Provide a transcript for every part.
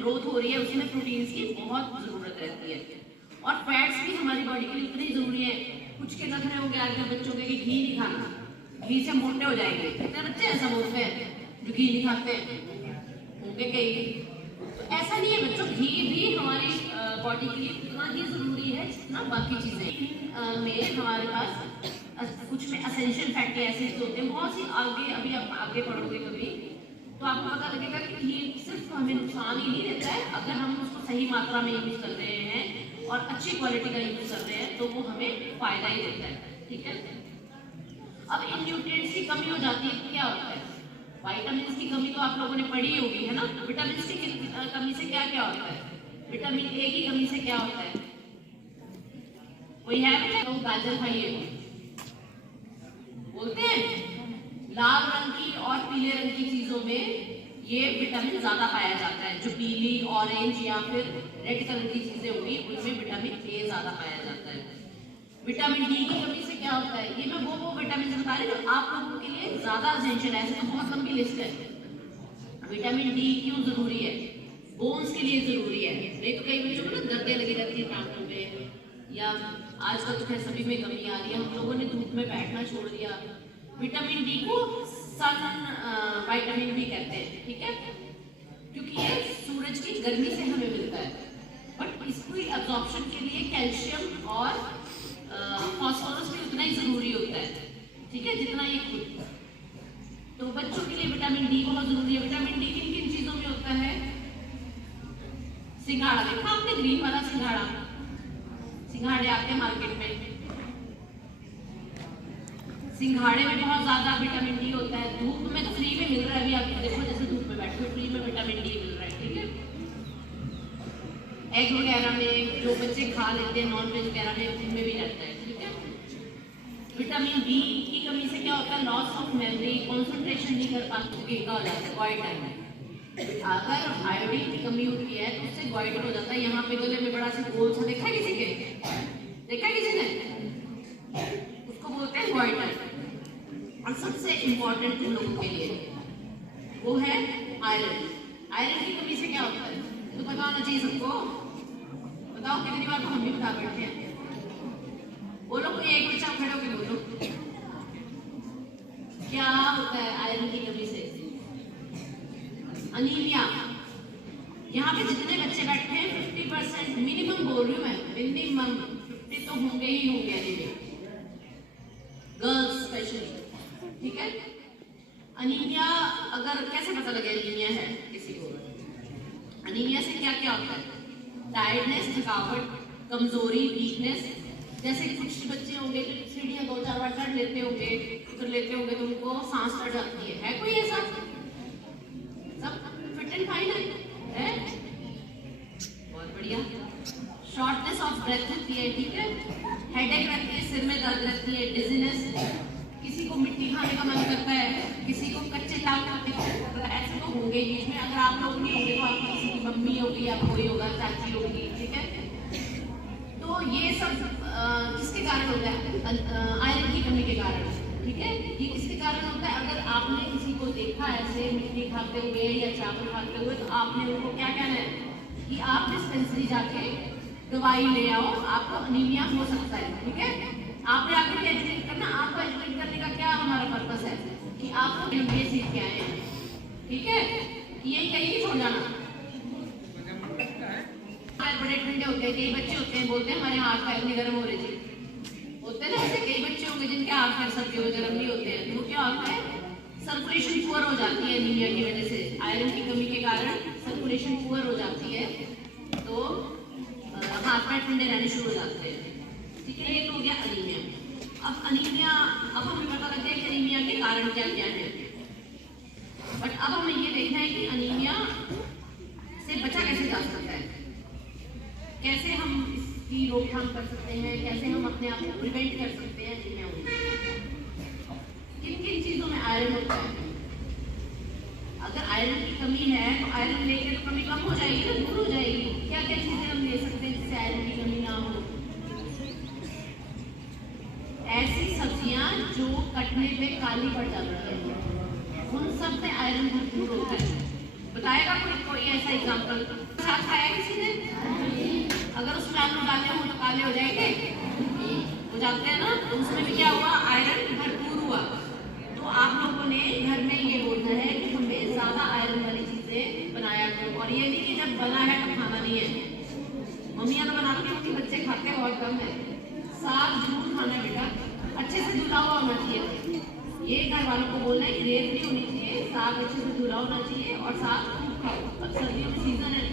Growth हो रही है उसमें प्रोटीन्स की बहुत जरूरत रहती है। और फैट्स भी हमारी बॉडी के लिए उतनी जरूरी है। कुछ के नखरे होंगे आजकल बच्चों के कि घी नहीं खाना, घी से मोटे हो जाएंगे। कितने बच्चे ऐसा बोलते हैं जो घी नहीं खाते होंगे कई। तो ऐसा नहीं है बच्चों, घी भी हमारी बॉडी के लिए उतना ही जरूरी है जितना बाकी चीजें। में हमारे पास कुछ में असेंशियल फैटी एसिड्स होते हैं बहुत सी। आगे अभी आप आगे पढ़ोगे कभी तो आपको पता लगेगा कि घी सिर्फ हमें नुकसान ही नहीं देता है, अगर हम उसको सही मात्रा में यूज कर रहे हैं और अच्छी क्वालिटी का यूज कर रहे हैं तो वो हमें फायदा ही देता है। ठीक है, अब इन न्यूट्रिएंट्स की कमी हो जाती है तो क्या होता है? विटामिन की कमी तो आप लोगों ने पढ़ी होगी, है ना। विटामिन की कमी से क्या क्या होता है? विटामिन ए की कमी से क्या होता है? कोई है बेटा? तो गाजर खाइए बोलते हैं। लाल रंग की और पीले रंग की चीजों में ये विटामिन ज्यादा पाया जाता है। जो पीली, ऑरेंज या फिर रेड कलर की चीजें होगी उनमें विटामिन ए ज्यादा पाया जाता है। विटामिन डी की कमी से क्या होता है? ये मैं वो विटामिन बता रही हूँ आप लोगों के लिए ज्यादा एसेंशियल है। ऐसे तो बहुत लंबी लिस्ट है। विटामिन डी क्यों जरूरी है? बोन्स के लिए जरूरी है। नहीं तो कई बच्चों को ना दर्दें लगी रहती है टांगों पे, या आजकल तो खैर सभी में कमी आ रही है। हम लोगों ने धूप में बैठना छोड़ दिया। विटामिन डी को सन विटामिन भी कहते हैं, ठीक है, क्योंकि ये सूरज की गर्मी से हमें मिलता है। बट इसकी एब्जॉर्प्शन के लिए कैल्शियम और फास्फोरस भी उतना ही जरूरी होता है, ठीक है, जितना ये खुद। तो बच्चों के लिए विटामिन डी बहुत जरूरी है। विटामिन डी किन किन चीजों में होता है? सिंघाड़ा देखा आपने, ग्रीन वाला सिंघाड़ा, सिंघाड़े आते हैं मार्केट में। सिंघाड़े में बहुत ज्यादा विटामिन डी होता है। धूप में तो फ्री में मिल रहा है, अभी आप देखो जैसे धूप में बैठे हो फ्री में विटामिन डी मिल रहा है, ठीक है। एग वगैरह में जो बच्चे खा लेते हैं, नॉन वेज वगैरह में उनमें भी रहता है, ठीक है। विटामिन बी की कमी से क्या होता है? लॉस ऑफ मेमोरी, कॉन्सेंट्रेशन नहीं कर पाते हो जाता है, गोइटर है। अगर आयोडीन की कमी होती है तो उससे गोइटर हो जाता है। यहाँ पे गले में बड़ा सा गोल सा देखा किसी के? देखा किसी ने? उसको बोलते हैं गोइटर। और सबसे इम्पोर्टेंट तुम लोगों के लिए वो है आयरन। आयरन की कमी से क्या होता है तो पता होना चाहिए सबको। बताओ कितनी बार तो हम भी बता बैठे हैं। बोलो कोई एक बच्चा खड़े होकर बोलो क्या होता है आयरन की कमी से? अनीमिया। यहाँ पे जितने बच्चे बैठे हैं 50% मिनिमम बोल रही हूँ मैं, मिनिमम 50 तो होंगे ही होंगे अनीमिया, गर्ल्स स्पेशली, ठीक है। अनीमिया अगर कैसे पता लगे अनीमिया है किसी को? अनीमिया से क्या क्या होता है? टायर्डनेस, थकावट, कमजोरी, वीकनेस। जैसे कुछ बच्चे होंगे जो सीढ़ियाँ 2-4 बार चढ़ लेते होंगे, उतर लेते होंगे तो उनको सांस चढ़ जाती है कोई ऐसा? सब फिट एंड फाइन है? बहुत बढ़िया। शॉर्टनेस ऑफ ब्रेथ रहती है, ठीक है। हेडेक रहती है, सिर में दर्द रहती है, डिजीनेस, किसी को मिट्टी खाने का मन करता है, किसी को कच्चे लाल खाने का मन करता है। ऐसे तो होंगे बीच में, अगर आप लोग नहीं होंगे तो आपकी किसी की मम्मी होगी या कोई होगा, चाची होगी, ठीक है। तो ये सब किसके कारण होता है? आयरन की कमी के कारण, ठीक है। ये किसके कारण होता है? अगर आपने किसी को देखा ऐसे मिट्टी खाते हुए या चावल खाते हुए तो आपने उनको क्या कहना है कि आप डिस्पेंसरी जाके दवाई ले आओ, आपको अनीमिया हो सकता है, ठीक है। आपने आकर एजुकेट करना। आपको एजुकेट करने का क्या हमारा पर्पस है कि आपको ये सीख के आए, ठीक है। यही कहीं छोड़ जाना। बड़े ठंडे होते हैं, कई बच्चे होते हैं बोलते हैं हमारे हाथ पैर नहीं गर्म हो रहे जी, होते हैं ना ऐसे। कई बच्चे होंगे जिनके हाथ पैर सर्दी में गर्म नहीं होते हैं, तो क्या होता है? सर्कुलेशन पुअर हो जाती है एनीमिया की वजह से। आयरन की कमी के कारण सर्कुलेशन पुअर हो जाती है, तो हाथ पैर ठंडे रहने शुरू हो जाते हैं, ठीक है। ये तो हो गया अनीमिया। अब अनीमिया, अब हमें पता लगता है कि अनीमिया के कारण क्या क्या है। बट अब हमें ये देखना है कि अनीमिया से बचा कैसे जा सकता है, कैसे हम इसकी रोकथाम कर सकते हैं, कैसे हम अपने आप को प्रिवेंट कर सकते हैं अनीमिया होने। किन किन चीजों में आयरन होता है? अगर आयरन की कमी है तो आयरन लेकर तो कमी कम हो जाएगी ना, दूर हो जाएगी। क्या क्या चीजें हम ले सकते हैं जिससे आयरन की कमी ना हो? ऐसी सब्जियां जो कटने पे काली पड़ जाती है, उन सब में आयरन भरपूर होता है। बताएगा कोई ऐसा एग्जाम्पल? साग खाया किसी ने? अगर उसमें आलू डाले हो तो काले हो जाएंगे, हो जाते हैं ना। तो उसमें भी क्या हुआ, आयरन भरपूर हुआ। तो आप लोगों ने घर में ये बोलना है कि हमें ज्यादा आयरन वाली चीजें बनाया करो, और ये नहीं कि जब बना है तो खाना नहीं है। मम्मियाँ तो बनाती होंगी, बच्चे खाते बहुत कम है। साग जरूर खाना बेटा, अच्छे से धुला हुआ होना चाहिए। ये घर वालों को बोलना है कि रेत नहीं होनी चाहिए, साग अच्छे से धुला होना चाहिए और साग खूब खाओ। अब सर्दियों में सीजन है,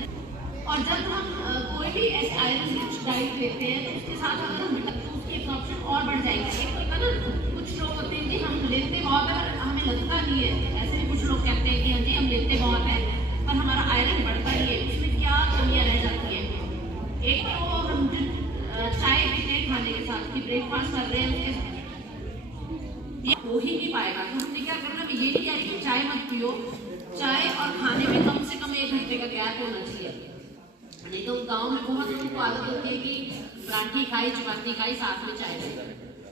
और जब हम कोई भी ऐसे आयरन रिच डाइट लेते हैं तो उसके साथ अगर हम तो उसकी एब्जॉर्प्शन और बढ़ जाएगी। एक होता ना, कुछ लोग होते हैं कि हम लेते बहुत है और हमें लगता नहीं है। ऐसे भी कुछ लोग कहते हैं कि हाँ जी हम लेते बहुत है पर हमारा आयरन बढ़ता नहीं है। उसमें क्या कमियाँ रह जाती है? एक तो हम जो चाय पीते हैं खाने के साथ, कि ब्रेकफास्ट कर रहे हैं उसके ये हो ही नहीं पाएगा। तो हमने क्या करना, ये नहीं है कि चाय मत पियो, चाय और खाने में कम से कम 1 घंटे का गैप होना चाहिए। नहीं तो गांव में बहुत लोगों को आदत होती है कि पराठी खाई, चपाती खाई, साथ में चाय पी।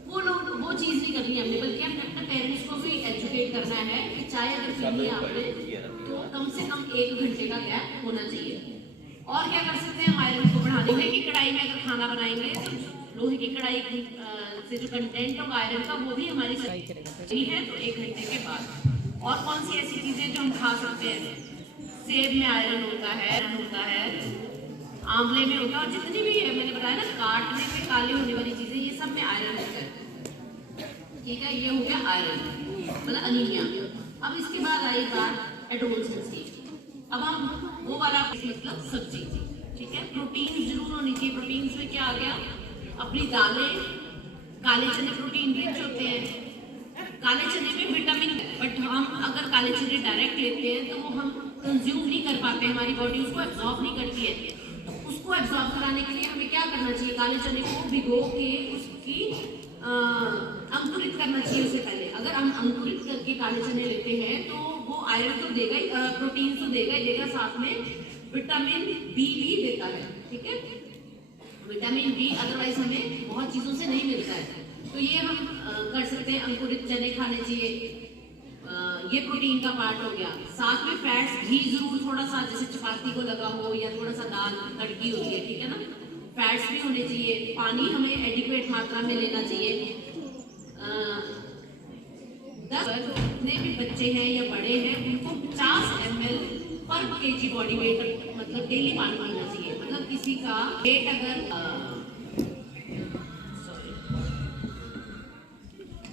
वो लोग वो चीज़ नहीं करनी हमने, बल्कि हमने अपने पेरेंट्स को भी एजुकेट करना है कि चाय अगर पीनी है आपने तो कम से कम 1 घंटे का गैप होना चाहिए। और क्या कर सकते हैं हम आयरन को बढ़ाने? लोहे की कढ़ाई में अगर खाना बनाएंगे तो लोहे की कढ़ाई से जो कंटेंट होगा आयरन का वो भी हमारी शरीर है। तो 1 घंटे के बाद और कौन सी ऐसी चीजें जो हम खा सकते हैं? सेब में आयरन होता है, आंवले में होता है, और जितनी भी है मैंने बताया ना काटने पे काले होने वाली चीजें, ये सब में आयरन होता है। ठीक है, ये हो गया आयरन मतलब अनीमिया। अब इसके बाद आई बात एडोल्सेंस की। अब हम वो वाला मतलब सब्जी, ठीक है, प्रोटीन जरूर होनी चाहिए। प्रोटीन में क्या आ गया, अपनी दालें, काले चने प्रोटीन रिच होते हैं। काले चने में विटामिन है, बट हम अगर काले चने डायरेक्ट लेते हैं तो वो हम कंज्यूम नहीं कर पाते, हमारी बॉडी उसको एब्जॉर्ब नहीं करती है। तो उसको एब्जॉर्ब कराने के लिए हमें क्या करना चाहिए? काले चने को भिगो के उसकी अंकुरित करना चाहिए उससे पहले। अगर हम अंकुरित करके काले चने लेते हैं तो वो आयरन तो देगा ही, प्रोटीन तो देगा ही देगा, साथ में विटामिन बी भी देता है। ठीक है, विटामिन बी अदरवाइज हमें बहुत चीज़ों से नहीं मिलता है। तो ये हम कर सकते हैं, अंकुरित चने खाने चाहिए। ये प्रोटीन का पार्ट हो गया। साथ में फैट्स भी जरूर थोड़ा सा, जैसे चपाती को लगा हो या थोड़ा सा दाल तड़की होती है, ठीक है ना, फैट्स भी होने चाहिए। पानी हमें एडिक्वेट मात्रा में लेना चाहिए। 10 जितने भी बच्चे हैं या बड़े हैं उनको 50 ml पर केजी बॉडी वेट मतलब डेली पानी पीना चाहिए। मतलब किसी का वेट अगर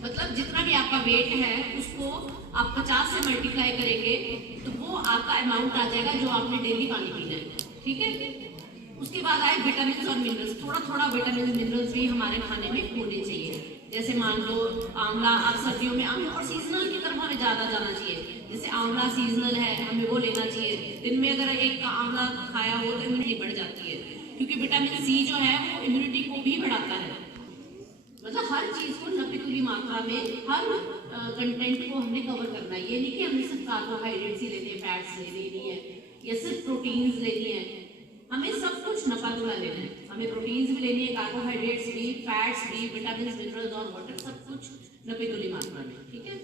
मतलब जितना भी आपका वेट है उसको आप 50 से मल्टीप्लाई करेंगे तो वो आपका अमाउंट आ जाएगा जो आपने डेली पानी पीना है। ठीक है, उसके बाद आए विटामिन और मिनरल्स। थोड़ा थोड़ा विटामिन मिनरल्स भी हमारे खाने में होने चाहिए। जैसे मान लो आंवला, आप सर्दियों में आंवला, और सीजनल की तरफ हमें ज्यादा जाना चाहिए। जैसे आंवला सीजनल है, हमें वो लेना चाहिए। दिन में अगर एक आंवला खाया हो तो इम्यूनिटी बढ़ जाती है, क्योंकि विटामिन सी जो है वो इम्यूनिटी को भी बढ़ाता है। मतलब हर चीज को नपीतुली मात्रा में हर कंटेंट को हमने कवर करना है। ये नहीं कि हमने सिर्फ कार्बोहाइड्रेट्स ही लेने हैं, फैट्स लेनी है या सिर्फ प्रोटीन्स लेनी है। हमें सब कुछ नपातुला लेना है। हमें प्रोटीन्स भी लेनी है, कार्बोहाइड्रेट्स भी, फैट्स भी, विटामिन मिनरल्स और वाटर, सब कुछ नपीतुली मात्रा में। ठीक है।